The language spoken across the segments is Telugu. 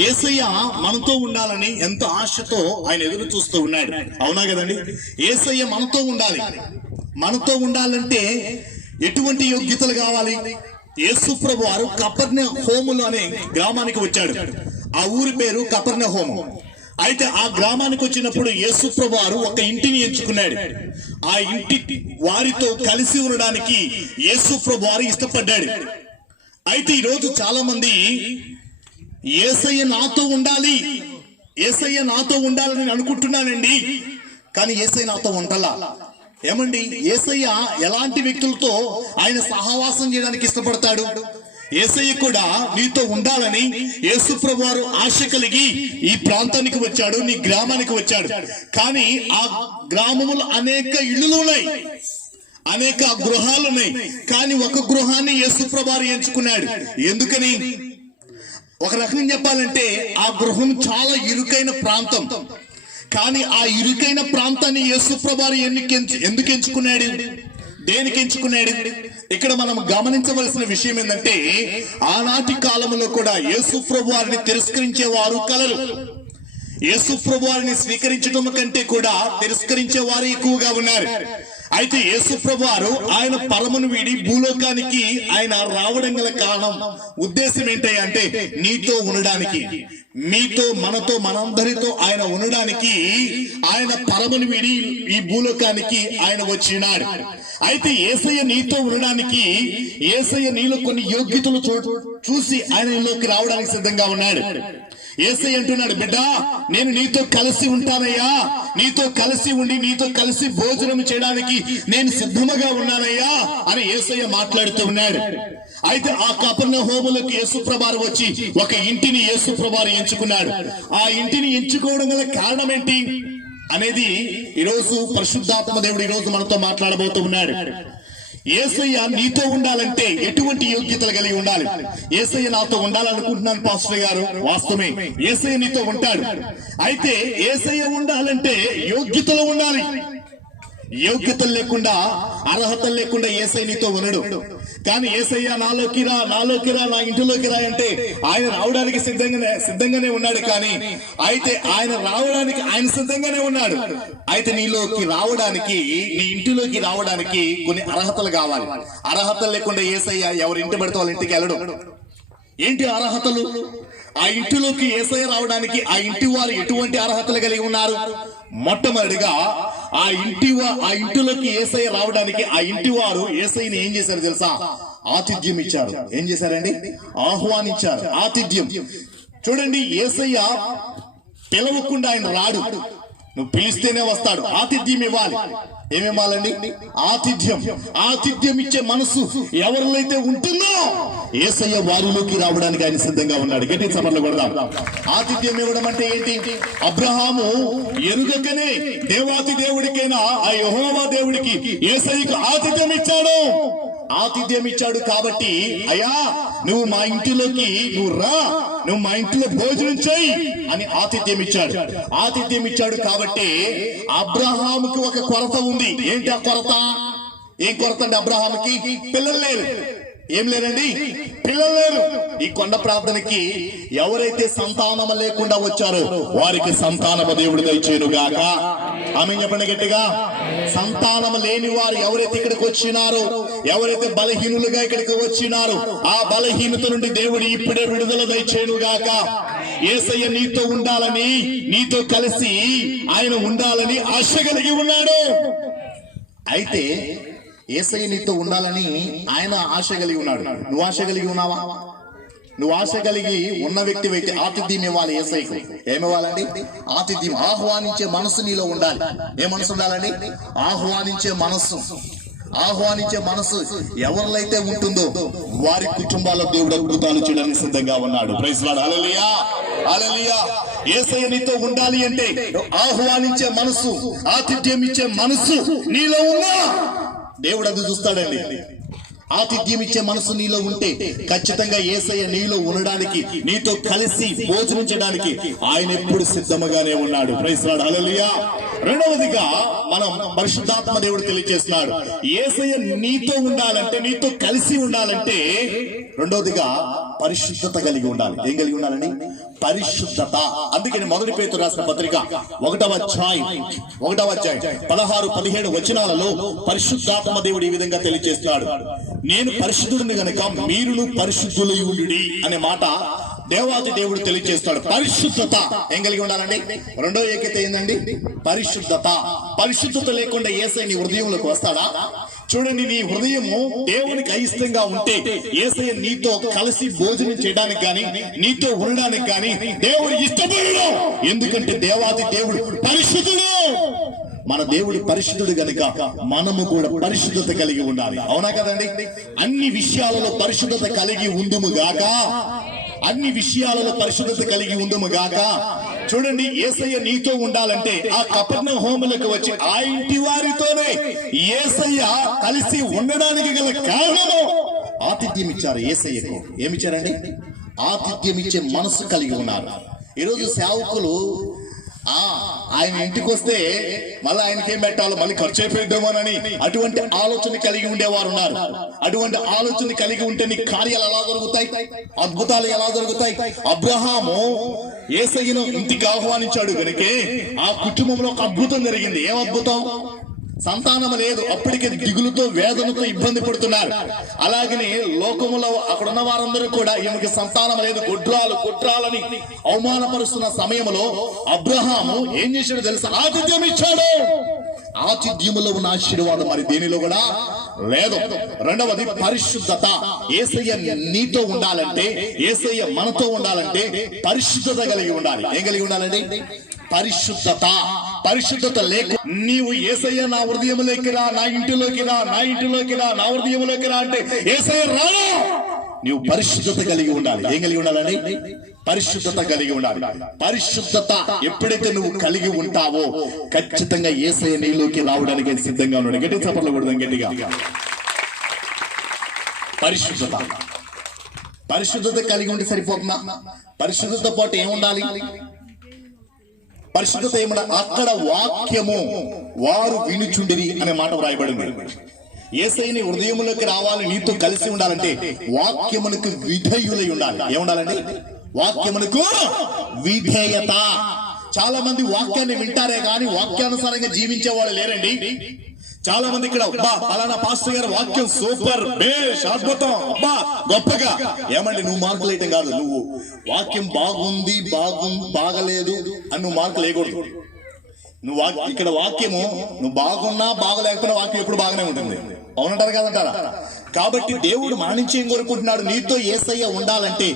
యేసయ్య మనతో ఉండాలని ఎంతో ఆశతో ఆయన ఎదురు చూస్తూ ఉన్నాడు. అవునా కదండి? యేసయ్య మనతో ఉండాలి. మనతో ఉండాలంటే ఎటువంటి యోగ్యతలు కావాలి? యేసు ప్రభు వారు కపెర్నహూము అనే గ్రామానికి వచ్చాడు. ఆ ఊరి పేరు కపెర్నహూము. అయితే ఆ గ్రామానికి వచ్చినప్పుడు యేసు ప్రభు వారు ఒక ఇంటిని ఎంచుకున్నాడు. ఆ ఇంటి వారితో కలిసి ఉండడానికి యేసు ప్రభు వారు ఇష్టపడ్డాడు. అయితే ఈరోజు చాలా మంది యేసయ్య నాతో ఉండాలి, యేసయ్య నాతో ఉండాలని అనుకుంటున్నానండి, కానీ యేసయ్య నాతో ఉండాలా? ఏమండి, యేసయ్య ఎలాంటి వ్యక్తులతో ఆయన సహవాసం చేయడానికి ఇష్టపడతాడు? యేసయ్య కూడా నీతో ఉండాలని యేసు ప్రభు వారు ఆశ కలిగి ఈ ప్రాంతానికి వచ్చాడు, నీ గ్రామానికి వచ్చాడు. కానీ ఆ గ్రామములో అనేక ఇళ్ళు ఉన్నాయి, అనేక గృహాలు ఉన్నాయి. కానీ ఒక గృహాన్ని యేసు ప్రభు వారు ఎంచుకున్నాడు. ఎందుకని? ఒక రకంగా చెప్పాలంటే ఆ గృహం చాలా ఇరుకైన ప్రాంతం. కానీ ఆ ఇరుకైన ప్రాంతాన్ని యేసు ప్రభు వారు ఎందుకు ఎంచుకున్నాడు? దేనికి ఎంచుకున్నాడు? ఇక్కడ మనం గమనించవలసిన విషయం ఏంటంటే, ఆనాటి కాలంలో కూడా యేసు ప్రభు వారిని తిరస్కరించే వారు కలరు. యేసు ప్రభు వారిని స్వీకరించడం కంటే కూడా తిరస్కరించే వారు ఎక్కువగా ఉన్నారు. అయితే యేసు ప్రభు వారు ఆయన పరమును వీడి భూలోకానికి ఆయన రావడం గల కారణం, ఉద్దేశం ఏంటంటే నీతో ఉండడానికి, మీతో, మనతో, మనందరితో ఆయన ఉండడానికి ఆయన పరమును వీడి ఈ భూలోకానికి ఆయన వచ్చినాడు. అయితే యేసయ్య నీతో ఉండడానికి, యేసయ్య నీలో కొన్ని యోగ్యతలు చూసి ఆయనలోకి రావడానికి సిద్ధంగా ఉన్నాడు. యేసయ్య అంటున్నాడు, బిడ్డ నేను నీతో కలిసి ఉంటానయ్యా, నీతో కలిసి ఉండి నీతో కలిసి భోజనం చేయడానికి నేను సిద్ధముగా ఉన్నానయ్యా అని యేసయ్య మాట్లాడుతూ ఉన్నాడు. అయితే ఆ కపెర్నహూములోకి యేసు ప్రభు వారు వచ్చి ఒక ఇంటిని యేసు ప్రభు వారు ఎంచుకున్నాడు. ఆ ఇంటిని ఎంచుకోవడం గల కారణం ఏంటి అనేది ఈరోజు పరిశుద్ధాత్మ దేవుడు ఈరోజు మనతో మాట్లాడబోతూ ఉన్నాడు. యేసయ్య నీతో ఉండాలంటే ఎటువంటి యోగ్యతలు కలిగి ఉండాలి? యేసయ్య నాతో ఉండాలనుకుంటున్నాను పాస్టర్ గారు, వాస్తవమే, యేసయ్య నీతో ఉంటాడు. అయితే యేసయ్య ఉండాలంటే యోగ్యతలు ఉండాలి. యోగ్యతలు లేకుండా, అర్హతలు లేకుండా యేసయ్య నీతో ఉండడు. కానీ యేసయ్య నాలోకి రా, నా ఇంటిలోకి రా అంటే ఆయన రావడానికి సిద్ధంగానే ఉన్నాడు. కానీ అయితే ఆయన రావడానికి ఆయన సిద్ధంగానే ఉన్నాడు. అయితే నీలోకి రావడానికి, నీ ఇంటిలోకి రావడానికి కొన్ని అర్హతలు కావాలి. అర్హతలు లేకుండా యేసయ్య ఎవరి ఇంటి పడితే వాళ్ళ ఇంటికి వెళ్ళడు. ఏంటి అర్హతలు? ఆ ఇంటిలోకి యేసయ్య రావడానికి ఆ ఇంటి వారు ఎటువంటి అర్హతలు కలిగి ఉన్నారు? మొట్టమొదటిగా ఆ ఇంటిలోకి యేసయ్య రావడానికి ఆ ఇంటి వారు యేసయ్యని ఏం చేశారు తెలుసా? ఆతిథ్యం ఇచ్చారు. ఏం చేశారండి? ఆహ్వానించారు. ఆతిథ్యం. చూడండి, యేసయ్య పిలవకుండా ఆయన రాడు, నువ్వు పిలిస్తేనే వస్తాడు. ఆతిథ్యం ఇవ్వాలి. ఏమివ్వాలండి? ఆతిథ్యం. ఆతిథ్యం ఇచ్చే మనసు ఎవరిలో ఉంటుందో యేసయ్య వారిలోకి రావడానికి ఆయన సిద్ధంగా ఉన్నాడు. గట్టి చప్పట్లు కొడదాం. ఆతిథ్యం ఇవ్వడం అంటే ఏంటి? అబ్రహాము ఎరుగకనే దేవాతి దేవుడికైనా ఆ యెహోవా దేవుడికి యేసయ్యకు ఆతిథ్యం ఇచ్చాడు. ఆతిథ్యం ఇచ్చాడు కాబట్టి, అయ్యా నువ్వు మా ఇంటిలోకి నువ్వు రా, నువ్వు మా ఇంట్లో భోజనం చేయి అని ఆతిథ్యం ఇచ్చాడు. ఆతిథ్యం ఇచ్చాడు కాబట్టి అబ్రహాముకి ఒక కొరత ఉంది. ఏంటి ఆ కొరత? ఏం కొరత అండి అబ్రహాముకి? పిల్లలు లేరు. ఏం లేరండి? పిల్లలు లేరు. ఈ కొండ ప్రార్థనకి ఎవరైతే సంతానం లేకుండా వచ్చారో వారికి సంతానము దేవుడు దయచేయును గాక. ఆమె చెప్పండి గట్టిగా. సంతానం లేని వారు ఎవరైతే ఇక్కడికి వచ్చినారో, ఎవరైతే బలహీనులుగా ఇక్కడికి వచ్చినారో ఆ బలహీనత నుండి దేవుడు ఇప్పుడే విడుదల దయచేయును గాక. యేసయ్య నీతో ఉండాలని, నీతో కలిసి ఆయన ఉండాలని ఆశ కలిగి ఉన్నాడు. అయితే యేసయ్య నీతో ఉండాలని ఆయన ఆశ కలిగి ఉన్నాడు. నువ్వు ఆశ కలిగి ఉన్నావా? నువ్వు ఆశ కలిగి ఉన్న వ్యక్తివైతే ఆతిథ్యం ఇవ్వాలి. యేసయ్యకు ఏమివ్వాలండి? ఆతిథ్యం. ఆహ్వానించే మనసు నీలో ఉండాలి. ఏ మనసు ఉండాలండి? ఆహ్వానించే మనస్సు. ఆహ్వానించే మనసు ఎవరిలైతే ఉంటుందో వారి కుటుంబాల దేవుడు అద్భుతాలు చేయడానికి సిద్ధంగా ఉన్నాడు. Praise lord. హల్లెలూయా, హల్లెలూయా. యేసయ్య నీతో ఉండాలి అంటే ఆహ్వానించే మనసు, ఆతిథ్యం ఇచ్చే మనసు నీలో ఉందా? దేవుడు అది చూస్తాడండి. ఆతిథ్యం ఇచ్చే మనసు నీలో ఉంటే ఖచ్చితంగా యేసయ్య నీలో ఉండడానికి, నీతో కలిసి భోజనించడానికి ఆయన ఎప్పుడు సిద్ధముగానే ఉన్నాడు. Praise lord. హల్లెలూయా. రెండవదిగా మనం పరిశుద్ధాత్మ దేవుడు తెలియజేస్తున్నాడు, యేసయ్య నీతో ఉండాలంటే, నీతో కలిసి ఉండాలంటే రెండవదిగా పరిశుద్ధత కలిగి ఉండాలి. ఏం కలిగి ఉండాలండి? పరిశుద్ధత. అందుకని మొదటి పేతురు రాసిన పత్రిక 1వ అధ్యాయం 16-17 వచనాలలో పరిశుద్ధాత్మ దేవుడు ఈ విధంగా తెలియజేస్తున్నాడు. నేను పరిశుద్ధుడిని గనుక మీరును పరిశుద్ధులై ఉండుడి అనే మాట దేవాది దేవుడు తెలియజేస్తాడు. పరిశుద్ధత ఏం కలిగి ఉండాలండి? రెండో ఏకైతే ఏందండి? పరిశుద్ధత. పరిశుద్ధత లేకుండా యేసయ్య నీ హృదయంలోకి వస్తాడా? చూడండి, నీ హృదయము దేవునికి అయిష్టంగా ఉంటే యేసయ్య నీతో కలిసి భోజనం చేయడానికి కానీ నీతో ఉండడానికి కానీ దేవుడు ఇష్టపడడు. ఎందుకంటే దేవాది దేవుడు పరిశుద్ధుడు. మన దేవుడు పరిశుద్ధుడు గనుక మనము కూడా పరిశుద్ధత కలిగి ఉండాలి. అవునా కదండి? అన్ని విషయాలలో పరిశుద్ధత కలిగి ఉందుము గాక, అన్ని విషయాలలో పరిశుద్ధత కలిగి ఉందుము గాక. చూడండి, యేసయ్య నీతో ఉండాలంటే ఆ కపెర్నహూములకు వచ్చి ఆ ఇంటి వారితోనే యేసయ్య కలిసి ఉండడానికి గల కారణము ఆతిథ్యం ఇచ్చారు. యేసయ్యకు ఏమిచ్చారండి? ఆతిథ్యం ఇచ్చే మనసు కలిగి ఉన్నారు. ఈరోజు సేవకులు ఆయన ఇంటికి వస్తే మళ్ళీ ఆయనకి ఏం పెట్టాలో, మళ్ళీ ఖర్చు అయిపోయిద్దామోనని అటువంటి ఆలోచన కలిగి ఉండేవారు ఉన్నారు. అటువంటి ఆలోచన కలిగి ఉంటే నీ కార్యాలు ఎలా జరుగుతాయి? అద్భుతాలు ఎలా జరుగుతాయి? అబ్రహాము యేసయ్యను ఇంటికి ఆహ్వానించాడు కనుకే ఆ కుటుంబంలో ఒక అద్భుతం జరిగింది. ఏం అద్భుతం? సంతానం లేదు. అప్పటికే దిగులుతో వేదనతో ఇబ్బంది పడుతున్నారు. అలాగనే లోకములో అక్కడున్న వారందరూ కూడా ఈమెకి సంతానం లేదు, గుడ్రాలని అవమానపరుస్తున్న సమయంలో అబ్రహాము ఏం చేశాడో తెలుసా? ఆతిథ్యం ఇచ్చాడు. ఆతిథ్యములో ఉన్న ఆశీర్వాదం మరి దేనిలో కూడా లేదు. రెండవది పరిశుద్ధత. యేసయ్య నీతో ఉండాలంటే, యేసయ్య మనతో ఉండాలంటే పరిశుద్ధత కలిగి ఉండాలి. ఏం కలిగి ఉండాలండి? పరిశుద్ధత. పరిశుద్ధత లేక నీవు యేసయ్య నా హృదయంలోకి రా, నా ఇంటిలోకి రా, నా ఇంటిలోకి రా, నా హృదయంలోకి రా అంటే యేసయ్య రాను. నీవు పరిశుద్ధత కలిగి ఉండాలి. ఏం కలిగి ఉండాలండి? పరిశుద్ధత కలిగి ఉండాలి. పరిశుద్ధత ఎప్పుడైతే నువ్వు కలిగి ఉంటావో ఖచ్చితంగా యేసయ్య నీలోకి రావడానికి సిద్ధంగా ఉన్నాడు. గట్టి చప్పట్లు కొడదాం గట్టిగా. పరిశుద్ధత. పరిశుద్ధత కలిగి ఉంటే సరిపోతుందా? పరిశుద్ధత పాటు ఏముండాలి? పరిశుద్ధత ఏమన్నా? అక్కడ వాక్యము వారు వినుచుండిరి అనే మాట వ్రాయబడింది. యేసయ్యని హృదయములోకి రావాలి, నీతో కలిసి ఉండాలంటే వాక్యమునకు విధేయులై ఉండాలి. ఏముండాలండి? వాక్యమునకు విధేయత. చాలా మంది వాక్యాన్ని వింటారే కానీ వాక్యానుసారంగా జీవించేవాళ్ళు లేరండి. చాలా మంది ఇక్కడ పలానా పాస్టర్ గారు వాక్యం సూపర్, బేష్, అద్భుతం, అబ్బా గొప్పగా. ఏమండి, నువ్వు మార్కులు వేయటం కాదు. నువ్వు వాక్యం బాగుంది బాగలేదు అని నువ్వు మార్కులు వేయకూడదు. నువ్వు ఇక్కడ వాక్యము నువ్వు బాగున్నా బాగలేకపోయినా వాక్యం ఎప్పుడు బాగానే ఉంటుంది. అవునంటారు కదంటారా? కాబట్టి దేవుడు మరణించి ఏం కోరుకుంటున్నాడు? నీతో యేసయ్య ఉండాలంటే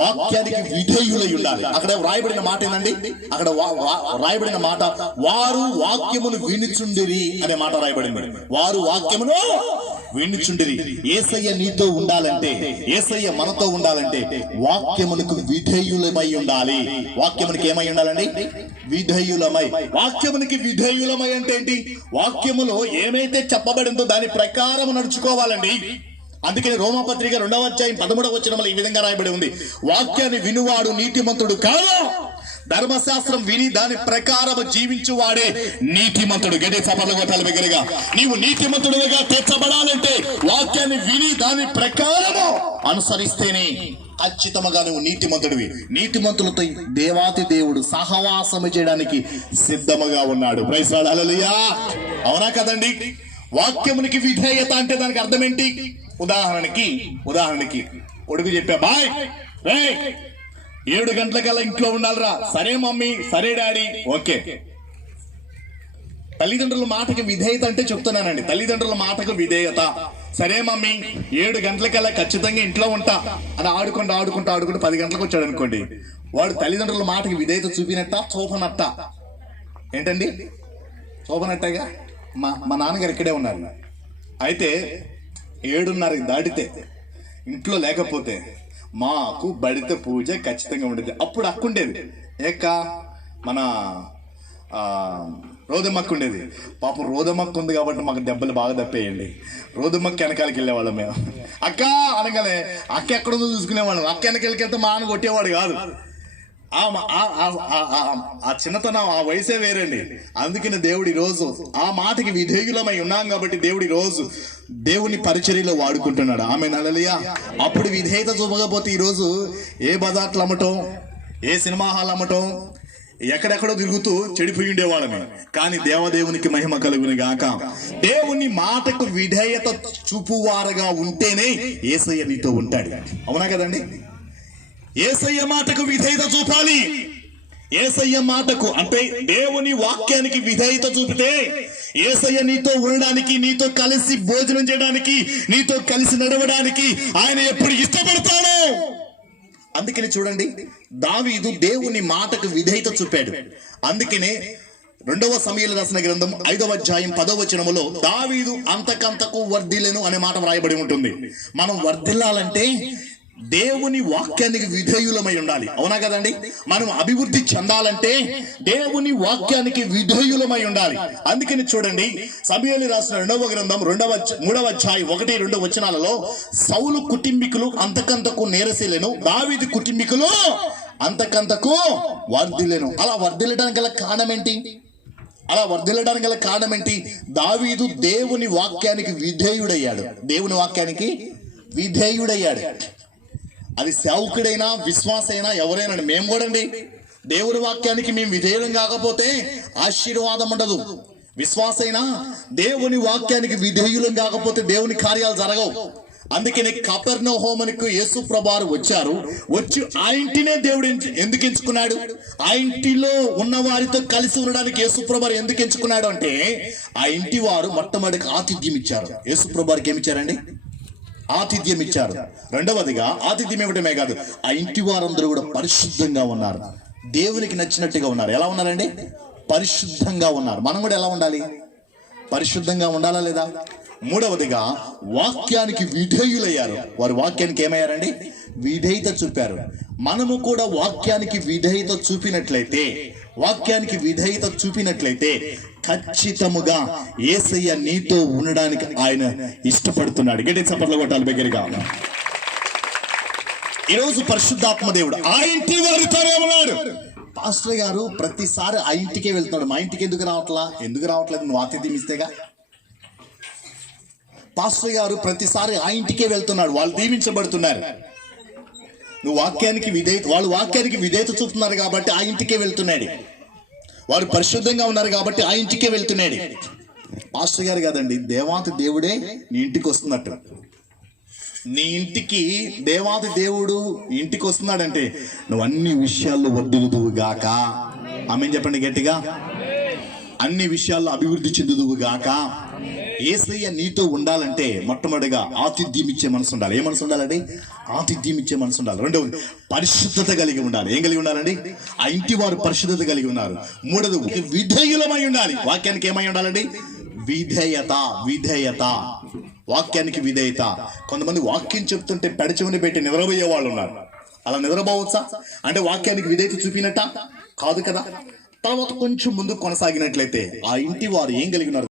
వాక్యానికి విధేయులై ఉండాలి. అక్కడ రాయబడిన మాట ఏందండి? అక్కడ రాయబడిన మాట వారు వాక్యమును వినుచుండిరి అనే మాట రాయబడింది. వారు వాక్యమును వినుచుండిరి. యేసయ్య నీతో ఉండాలంటే, యేసయ్య మనతో ఉండాలంటే వాక్యమునకు విధేయులమై ఉండాలి. వాక్యమునికి ఏమై ఉండాలండి? విధేయులమై. వాక్యమునికి విధేయులమై అంటే ఏంటి? వాక్యములో ఏమైతే చెప్పబడిందో దాని ప్రకారం నడుచుకోవాలండి. అందుకని రోమాపత్రిక 2వ అధ్యాయం 13వ వచనంలో ఈ విధంగా రాయబడి ఉంది, వాక్యాన్ని వినువాడు నీతిమంతుడు కాదు, ధర్మశాస్త్రం విని దాని ప్రకారం జీవించువాడే నీతిమంతుడు. గడి సభల గోతాల దగ్గరగా నీవు నీతిమంతుడుగా తీర్చబడాలంటే వాక్యాన్ని విని దాని ప్రకారము అనుసరిస్తేనే ఖచ్చితంగా నువ్వు నీతిమంతుడివి. నీతిమంతులతో దేవాతి దేవుడు సహవాసము చేయడానికి సిద్ధముగా ఉన్నాడు. ప్రైజ్ లార్డ్, హల్లెలూయా. అవునా కదండి? వాక్యమునికి విధేయత అంటే దానికి అర్థం ఏంటి? ఉదాహరణకి కొడుకు చెప్పా, బాయ్ 7 గంటలకల్లా ఇంట్లో ఉండాలిరా. సరే మమ్మీ, సరే డాడీ, ఓకే. తల్లిదండ్రుల మాటకి విధేయత అంటే చెప్తున్నానండి. తల్లిదండ్రుల మాటకు విధేయత. సరే మమ్మీ 7 గంటలకల్లా ఖచ్చితంగా ఇంట్లో ఉంటా అని ఆడుకుంటూ 10 గంటలకు వచ్చాడు అనుకోండి, వాడు తల్లిదండ్రుల మాటకి విధేయత చూపినట్ట చూపనట్ట? ఏంటండి? చూపనట్టగా. మా నాన్నగారు ఇక్కడే ఉన్నారు. అయితే 7:30 దాటితే ఇంట్లో లేకపోతే మాకు బడిత పూజ ఖచ్చితంగా ఉండేది. అప్పుడు అక్కుండేది మన రోదమ్మక్క ఉండేది. పాపం రోదమ్మక్క ఉంది కాబట్టి మాకు దెబ్బలు బాగా తప్పేయండి. రోదమ్మక్క వెనకాలకి వెళ్ళేవాళ్ళం మేము. అక్క అనగానే అక్క ఎక్కడుందో చూసుకునేవాళ్ళం. అక్క వెనకాలకి మా నాన్న కొట్టేవాడు కాదు. ఆ చిన్నతనం, ఆ వయసే వేరండి. అందుకని దేవుడు ఈరోజు ఆ మాటకి విధేయులమై ఉన్నాం కాబట్టి దేవుడు ఈరోజు దేవుని పరిచర్యలో వాడుకుంటున్నాడు. ఆమె హల్లెలూయా. అప్పుడు విధేయత చూపకపోతే ఈరోజు ఏ బజార్లు అమ్మటం, ఏ సినిమా హాల్ అమ్మటం, ఎక్కడెక్కడో తిరుగుతూ చెడిపోయి ఉండేవాళ్ళమే. కానీ దేవదేవునికి మహిమ కలుగును గాక. దేవుని మాటకు విధేయత చూపువారుగా ఉంటేనే యేసయ్య నీతో ఉంటాడు. అవునా కదండి? యేసయ్య మాటకు విధేయత చూపాలి. యేసయ్య మాటకు అంటే దేవుని వాక్యానికి విధేయత చూపితే యేసయ్య నీతో ఉండడానికి, నీతో కలిసి భోజనం చేయడానికి, నీతో కలిసి నడవడానికి ఆయన ఎప్పుడు ఇష్టపడతాడు. అందుకని చూడండి, దావీదు దేవుని మాటకు విధేయత చూపాడు. అందుకనే 2వ సమూయేలు రాసిన గ్రంథం 5వ అధ్యాయం 10వ వచనములో దావీదు అంతకంతకు వర్ధిల్లెను అనే మాట వ్రాయబడి ఉంటుంది. మనం వర్ధిల్లాలంటే దేవుని వాక్యానికి విధేయులమై ఉండాలి. అవునా కదండి? మనం అభివృద్ధి చెందాలంటే దేవుని వాక్యానికి విధేయులమై ఉండాలి. అందుకని చూడండి, సమూయేలు రాసిన 2వ గ్రంథం 3వ అధ్యాయం 1-2 వచనాలలో సౌలు కుటుంబీకులు అంతకంతకు నేరసిల్లెను, దావీదు కుటుంబీకులు అంతకంతకు వర్ధిల్లెను. అలా వర్ధిల్లడానికి గల కారణం ఏంటి? దావీదు దేవుని వాక్యానికి విధేయుడయ్యాడు. దేవుని వాక్యానికి విధేయుడయ్యాడు. అది సేవకుడైనా విశ్వాసైనా ఎవరైనా, మేము కూడా అండి దేవుని వాక్యానికి మేము విధేయులం కాకపోతే ఆశీర్వాదం ఉండదు. విశ్వాసైనా దేవుని వాక్యానికి విధేయులం కాకపోతే దేవుని కార్యాలు జరగవు. అందుకని కపెర్నహూమునకు యేసు ప్రభువారు వచ్చి ఆ ఇంటినే దేవుడు ఎందుకు ఎంచుకున్నాడు? ఆ ఇంటిలో ఉన్న వారితో కలిసి ఉండడానికి యేసు ప్రభువారు ఎందుకు ఎంచుకున్నాడు అంటే, ఆ ఇంటి వారు మొట్టమొదటికి ఆతిథ్యం ఇచ్చారు. యేసు ప్రభువారికి ఏమి ఇచ్చారండి? ఆతిథ్యం ఇచ్చారు. రెండవదిగా ఆతిథ్యం ఇవ్వటమే కాదు, ఆ ఇంటి వారందరూ కూడా పరిశుద్ధంగా ఉన్నారు, దేవునికి నచ్చినట్టుగా ఉన్నారు. ఎలా ఉన్నారండి? పరిశుద్ధంగా ఉన్నారు. మనం కూడా ఎలా ఉండాలి? పరిశుద్ధంగా ఉండాలా లేదా? మూడవదిగా వాక్యానికి విధేయులయ్యారు. వారు వాక్యానికి ఏమయ్యారండి? విధేయత చూపారు. మనము కూడా వాక్యానికి విధేయత చూపినట్లయితే ఖచ్చితముగా యేసయ్య నీతో ఉండడానికి ఆయన ఇష్టపడుతున్నాడు. గట్టి చప్పట్లు కొట్టాలి దగ్గరగా. ఈరోజు పరిశుద్ధాత్మ దేవుడు ఆ ఇంటి వారితోనే ఉన్నాడు. పాస్టర్ గారు ప్రతిసారి ఆ ఇంటికే వెళ్తున్నాడు, మా ఇంటికి ఎందుకు రావట్లేదు? నువ్వు ఆతిథ్యం ఇస్తేగా. పాస్టర్ గారు ప్రతిసారి ఆ ఇంటికే వెళ్తున్నాడు, వాళ్ళు దీవించబడుతున్నారు. నువ్వు వాళ్ళు వాక్యానికి విధేయత చూపుతున్నారు కాబట్టి ఆ ఇంటికే వెళ్తున్నాడు. వారు పరిశుద్ధంగా ఉన్నారు కాబట్టి ఆ ఇంటికే వెళ్తున్నాడు. పాస్టర్ గారు కాదండి, దేవాతి దేవుడే నీ ఇంటికి వస్తున్నట్టు. నీ ఇంటికి దేవాతి దేవుడు ఇంటికి వస్తున్నాడంటే నువ్వు అన్ని విషయాల్లో వర్ధిల్లుదువు గాక. ఆమేన్ చెప్పండి గట్టిగా. అన్ని విషయాల్లో అభివృద్ధి చెందుదువు గాక. యేసయ్య నీతో ఉండాలంటే మొట్టమొదటిగా ఆతిథ్యం ఇచ్చే మనసు ఉండాలి. ఏ మనసు ఉండాలండి? ఆతిథ్యం ఇచ్చే మనసు ఉండాలి. రెండవది పరిశుద్ధత కలిగి ఉండాలి. ఏం కలిగి ఉండాలండి? ఆ ఇంటి వారు పరిశుద్ధత కలిగి ఉన్నారు. మూడవది విధేయులమై ఉండాలి. వాక్యానికి ఏమై ఉండాలండి? విధేయత. వాక్యానికి విధేయత. కొంతమంది వాక్యం చెప్తుంటే పెడచెవిని పెట్టి నిద్రపోయే వాళ్ళు ఉన్నారు. అలా నిద్రపోవచ్చా? అంటే వాక్యానికి విధేయత చూపినట్ట కాదు కదా. తర్వాత కొంచెం ముందు కొనసాగినట్లయితే ఆ ఇంటి వారు ఏం కలిగి ఉన్నారు?